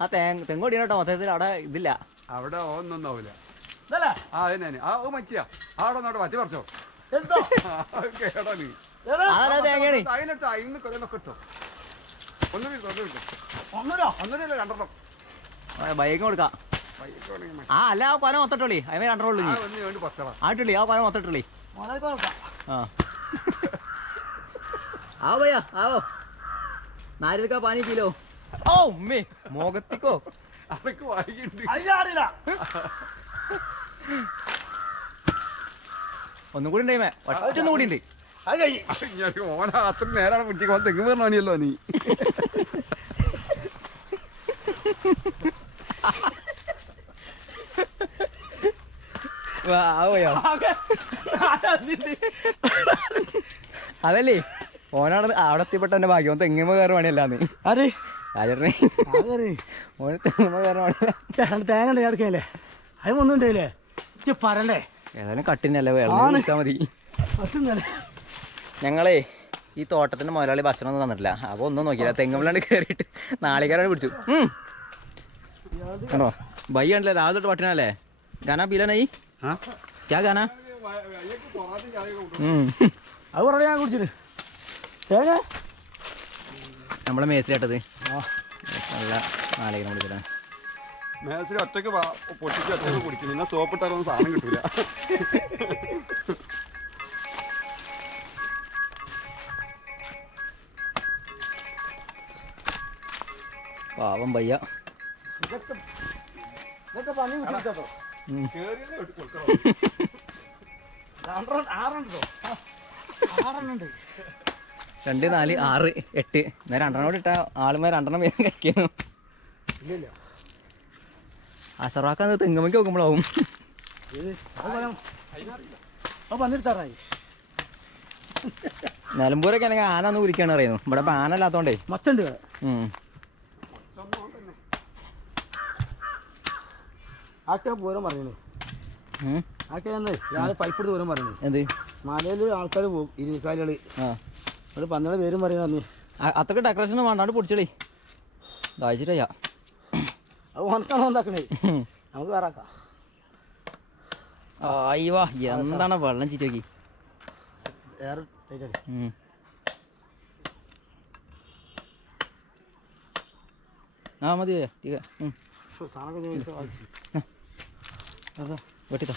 ആ തെങ്ങോടി കേട്ടോ മൊത്തത്തിൽ അവിടെ ഇതില്ല. അവിടെ ഒന്നും ആവില്ല. ആ അതന്നെ ആ മച്ചിയാ അവിടെ നോട്ടെ മറ്റു പറിച്ചോ കേട്ടോ നീ തേങ്ങയാണ്. അതിനെടുത്തോ ഇന്ന് കൊല്ലൊക്കെ എടുത്തോ. ഒന്നര രണ്ടെണ്ണം ബൈക്ക് കൊടുക്കാം. ആ അല്ല ആ കൊല മൊത്തട്ടോളി അതിന് രണ്ടെണ്ണുള്ളൂ. ആട്ടുള്ളി ആ കൊല മൊത്തട്ടുള്ളി. ആ ഭയ്യാ ആവോ 4 का पानी पी लो. ഓ ഉമ്മേ മുഖത്തിക്കോ അതൊക്കെ വായിക്കുന്നുണ്ട്. ഒന്നും കൂടി ഉണ്ടായിമേ ഒറ്റൊന്നും കൂടി ഉണ്ട്. ഓന അത്ര നേരാണ് പിടിച്ചോ തെങ്ങ് പറഞ്ഞല്ലോ നീ. അതല്ലേ ഓനാണ് അവിടെ എത്തിപ്പെട്ട എന്റെ ഭാഗ്യം. ഓൻ തെങ്ങുമ്പോ കയറി പണിയല്ലാന്ന് രാജറിനെ ഓന് തെങ്ങുമ്പോ കയറി പണിയല്ല. തേങ്ങ കിടക്കല്ലേ അതൊന്നും ഉണ്ടായില്ലേ പറയണ്ടേ. ഏതായാലും കട്ടിനല്ലേ വെള്ളം കുടിച്ചാൽ മതി. ഞങ്ങളേ ഈ തോട്ടത്തിന്റെ മുതലാളി ഭക്ഷണം ഒന്നും തന്നിട്ടില്ല. അപ്പൊ ഒന്നും നോക്കിയില്ല. തെങ്ങുമ്പോഴാണ് കയറിയിട്ട് നാളികേരാണ് പിടിച്ചു. ആണോ ബൈ ആണല്ലേ രാവിലെ തൊട്ട് പട്ടിനല്ലേ. ഗാന പീലാനായി ക്യാ ഗാന അത് പറഞ്ഞ ഞാൻ കുടിച്ചിട്ട് തേങ്ങ നമ്മളെ മേസിലിട്ടത് നല്ല നാളികേരം കുടിക്കലാണ്. മേസിൽ ഒറ്റക്ക് പൊട്ടിച്ച് ഒറ്റക്ക് കുടിക്കും. പിന്നെ സോപ്പിട്ടാറൊന്നും സാധനം കിട്ടൂല. പാവം പയ്യ. ഇതൊക്കെ പണി കുടിച്ചോ 2, 4, 6, 8 എന്നാ 2 ഇട്ട ആളുമാർ 2 വേഗം കഴിക്കുന്നു. അസറാക്കാൻ തെങ്ങുമ്മക്ക് നോക്കുമ്പോഴാവും നിലമ്പൂരൊക്കെ ആണെങ്കിൽ ആന ഒന്ന് കുരിക്കാണ് പറയുന്നു. ഇവിടെ ഇപ്പൊ ആന അല്ലാത്തോണ്ടേ മച്ചുണ്ട്. ആക്കെ പൂരം പറയുന്നു. ആക്കെ രാവിലെ പൈപ്പ് എടുത്ത് പൂരം പറയുന്നു. എന്ത് മലയിൽ ആൾക്കാർ പോകും ഇരുന്നിക്കാലുകള്. ഒരു 12 പേരും പറയുന്നു. അത്രക്ക് ഡെക്കറേഷൻ ഒന്നും വേണ്ടാണ്ട് പൊടിച്ചളി ദാഹിച്ചിട്ടയ്യ. അത് ഓനക്കാണ് ഉണ്ടാക്കണേ. നമുക്ക് വേറെ ആക്കാം. അയ്യവാ എന്താണ് വെള്ളം ചീറ്റോക്കി. ആ മതി വെട്ടിത്തോ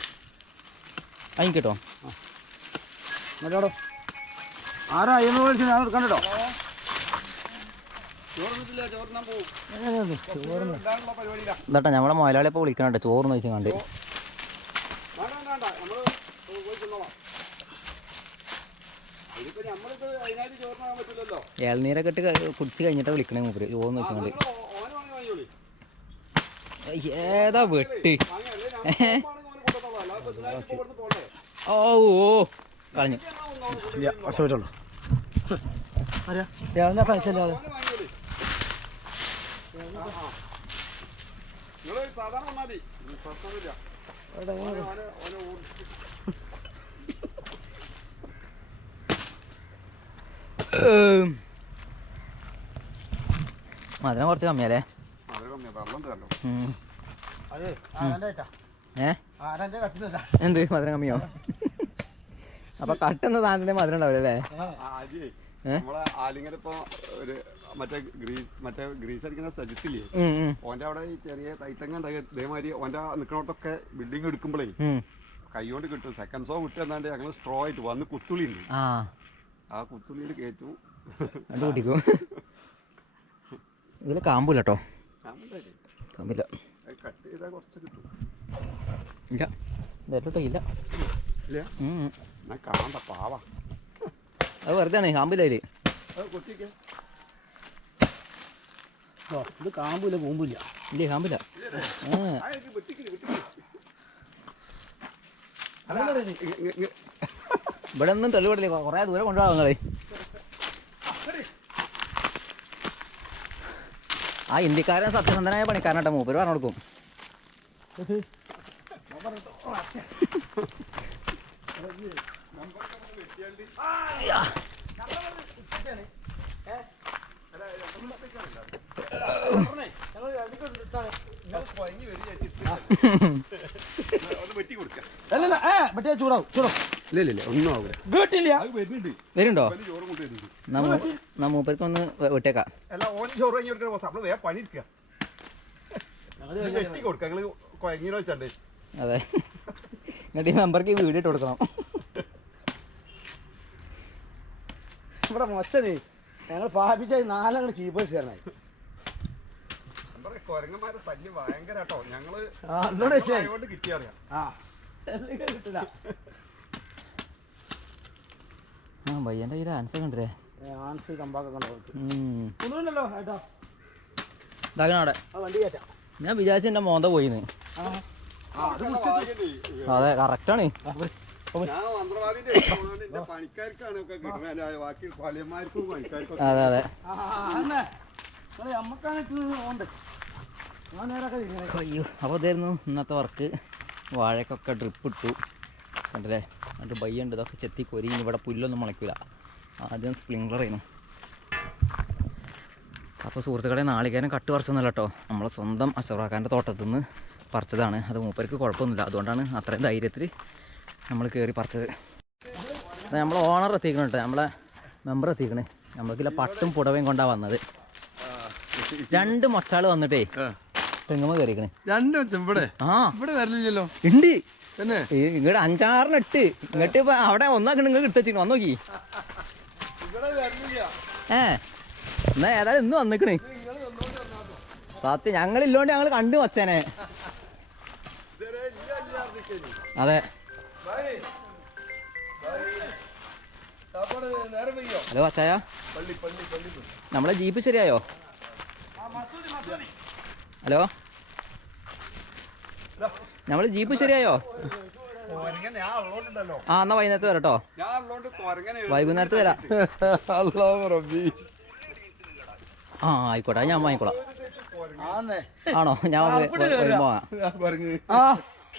അയിൻ കേട്ടോ. കേട്ടോ ആരാ എന്ന് വിളിച്ച് ഞാൻ കണ്ടോ. ഇതാട്ടാ നമ്മളെ മുതലാളി ഇപ്പോൾ വിളിക്കണുണ്ട് ചോറ് വെച്ച് കണ്ട്. ഇളനീരൊക്കെ ഇട്ട് കുടിച്ച് കഴിഞ്ഞിട്ടാ വിളിക്കണേ മൂപ്പര് ചോറ് വെച്ചുകൊണ്ട്. ഏതാ വെട്ട് ഓ ഓ കളഞ്ഞു പൈസ ഇല്ലാതെ മധുരം കുറച്ച് കമ്മിയല്ലേ. എന്ത് മധുരം കമ്മിയോ? അപ്പൊ കട്ടുന്ന സാധനത്തിന് മധുരം ഉണ്ടാവില്ലേ? ആലിങ്ങലിപ്പോ ഒരു മറ്റേ ഗ്രീസ് അടിക്കുന്ന സജിത്തില്ലേ ഓന്റെ അവിടെ ചെറിയ തൈത്തങ്ങ ഇതേമാതിരി ഓന്റെ നിക്കണോട്ടൊക്കെ ബിൽഡിംഗ് എടുക്കുമ്പോഴേ കൈകൊണ്ട് കിട്ടും. സെക്കൻഡ് ഷോ വിട്ട് എന്നാണ്ട് ഞങ്ങൾ സ്ട്രോ ആയിട്ട് വന്ന് കുത്തുളി ഉണ്ട്. ആ കുത്തുള്ളിയിൽ കയറ്റും കുട്ടിക്കും. ഇതില് കാമ്പൂല കേട്ടോ. കാമ്പില്ല കട്ട് ചെയ്താൽ കുറച്ച് കിട്ടും. ഇല്ല വേറോട്ടോ ഇല്ല കാന്ത പാവ അത് വെറുതെ ആണ്. കാമ്പില്ല അതില് ഇത് കാമ്പില്ല കൂമ്പില്ല. ഇല്ലേ കാമ്പില്ല. ഇവിടെ ഒന്നും തെളിവിടില്ലേ. കൊറേ ദൂരം കൊണ്ടുപോകാം നിങ്ങളെ. ആ ഇന്ത്യക്കാരൻ സത്യസന്ധനായ പണിക്കാരനാട്ടോ മൂപ്പര് പറഞ്ഞു കൊടുക്കും. ഒന്ന് വെട്ടി കൊടുക്കാം. അല്ലല്ല മറ്റേ ചൂടാവും ചൂടാവും. ഇല്ല ഒന്നും ആവില്ല. വീട്ടില്ല വരുന്നുണ്ടോ? ചോറും കൂട്ടി വരുന്നുണ്ട്. നാ മൂപ്പർക്ക് ഒന്ന് വിട്ടേക്കാം. അല്ല ഓൻ ചോറ് കഴിഞ്ഞ് കൊടുക്കുന്ന ബോസ് നമ്മള് വേഗം പണി എടുക്കുക. വെട്ടി കൊടുക്കുക. നിങ്ങള് കൊയങ്ങിനോ വെച്ചണ്ടേ? അതെ, എന്നിട്ട് ഈ മെമ്പർക്ക് ഈ വീഡിയോ ഇട്ട് കൊടുക്കണം. ഇവിടെ മൊച്ചന് ഞങ്ങൾ പാപിച്ച 4 അങ്ങോട്ട് കീപ്പേഴ്സ് തരണായി. കൊരങ്ങന്മാരെ ശല്യം ഭയങ്കര കേട്ടോ. ഞങ്ങള് കൊണ്ട് കിട്ടിയറിയാം. കിട്ടില്ല. ആ ഭയ്യൻ്റെ കയ്യിൽ ആൻസർ കണ്ടേ. ആൻസ് കമ്പാക്കൊക്കെ ഒന്നുമില്ലല്ലോ ഏട്ടാ. ഇതാകണം അവിടെ. ആ വണ്ടി കയറ്റാം. ഞാൻ വിചാരിച്ച എൻ്റെ മോന്ത പോയിന്ന്. അതെ കറക്റ്റാണ്. ഞാൻ മന്ത്രവാദിന്റെ പണിക്കാർക്കാണ് ഒക്കെ കിട്ടുന്നത്. ബാക്കി കൊലയന്മാർക്കും പണിക്കാർക്കും. അതെ അതെ. അയ്യോ, അപ്പോൾ ഇതായിരുന്നു ഇന്നത്തെ വർക്ക്. വാഴക്കൊക്കെ ഡ്രിപ്പ് ഇട്ടു കണ്ടല്ലേ. എന്നിട്ട് ബയ്യുണ്ട് ഇതൊക്കെ ചെത്തി കൊരി. ഇവിടെ പുല്ലൊന്നും മുളയ്ക്കില്ല. ആദ്യം സ്പ്രിംഗ്ലർ ചെയ്യുന്നു. അപ്പോൾ സുഹൃത്തുക്കളെ, നാളികേരം കട്ട് പറിച്ചൊന്നുമല്ല കേട്ടോ, നമ്മളെ സ്വന്തം അശറാഖാൻ്റെ തോട്ടത്തിൽ നിന്ന് പറിച്ചതാണ്. അത് മൂപ്പർക്ക് കുഴപ്പമൊന്നുമില്ല. അതുകൊണ്ടാണ് അത്രയും ധൈര്യത്തിൽ നമ്മൾ കയറി പറിച്ചത്. നമ്മൾ ഓണർ എത്തിക്കണം കേട്ടോ, നമ്മളെ മെമ്പർ എത്തിക്കണേ. നമ്മൾക്കില്ല പട്ടും പുടവയും കൊണ്ടാണ് വന്നത്. 2 മൊച്ചാൾ വന്നിട്ടേ തെങ്ങുമ്മ കയറിക്കണേ. 2 മൊച്ചം ഇവിടെ? ആ ഇവിടെ വരലില്ലല്ലോ. ഉണ്ട് തന്നെ. ഇങ്ങോട്ട് 5-6 ഇട്ട് ഇങ്ങോട്ട് ഇപ്പൊ അവിടെ ഒന്നാക്കി നിങ്ങൾ ഇട്ടു വന്നു നോക്കി. എന്നാ ഏതായാലും ഇന്ന് വന്നിക്കണേ. സത്യം ഞങ്ങളില്ലോണ്ട് ഞങ്ങൾ കണ്ടു വച്ചേനെ. അതെ. ഹലോ അച്ചായ, നമ്മളെ ജീപ്പ് ശരിയായോ? ഹലോ, നമ്മളെ ജീപ്പ് ശരിയായോ? ആ എന്നാ വൈകുന്നേരത്ത് വരാം കേട്ടോ. വൈകുന്നേരത്ത് വരാം. ആ ആയിക്കോട്ടെ, ഞാൻ വാങ്ങിക്കോളാം. ആണോ? ഞാൻ വരുമ്പോ ആ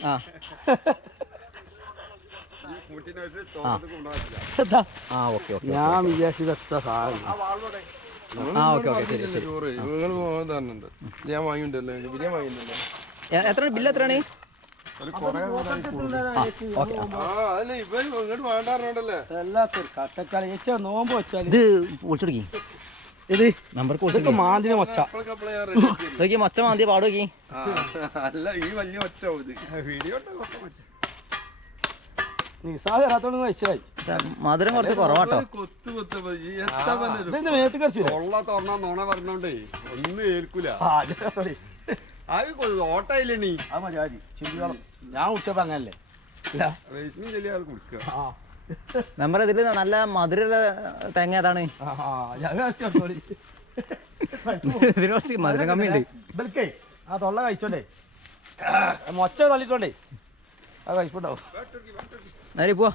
ആ ഓക്കെ ഓക്കെ. ഞാൻ വിചാരിച്ചത് ആ ഓക്കെ ഓക്കെ ശരി ശരി. ഞാൻ വാങ്ങിണ്ടല്ലോ, ബിരിയാണി വാങ്ങിണ്ടല്ലോ. എത്ര ബില്ല് എത്രയാണ്? നോമ്പ് വെച്ചാൽ ഇത് പൊളിച്ചെടുക്കി. ഇത് നമ്പർ മാന്തിന് മൊച്ച. നോക്കി മൊച്ച മാന്തിയ പാട് നോക്കി. അല്ല ഈ വലിയ മൊച്ച വീഡിയോ നിസാദത്തോട് കഴിച്ചായി. മധുരം കുറച്ച് കുറവാട്ടോ. നുണ പറഞ്ഞോണ്ടേ ഒന്നും ഏൽക്കൂല. ഓട്ടായില്ലേ നീ? ഞാൻ ഉച്ചപ്പോ അങ്ങനല്ലേ കുടിക്കുക. മെമ്പർ ഇതില് നല്ല മധുരമുള്ള തേങ്ങ ഏതാണ്? ഇതിന് കുറച്ച് മധുരം കമ്മിയുണ്ട്. ആ തൊള്ള കഴിച്ചോണ്ടേ മൊച്ച തള്ളിട്ടോണ്ടേ അത് കഴിപ്പുണ്ടാവും. നേരെ പോവാ.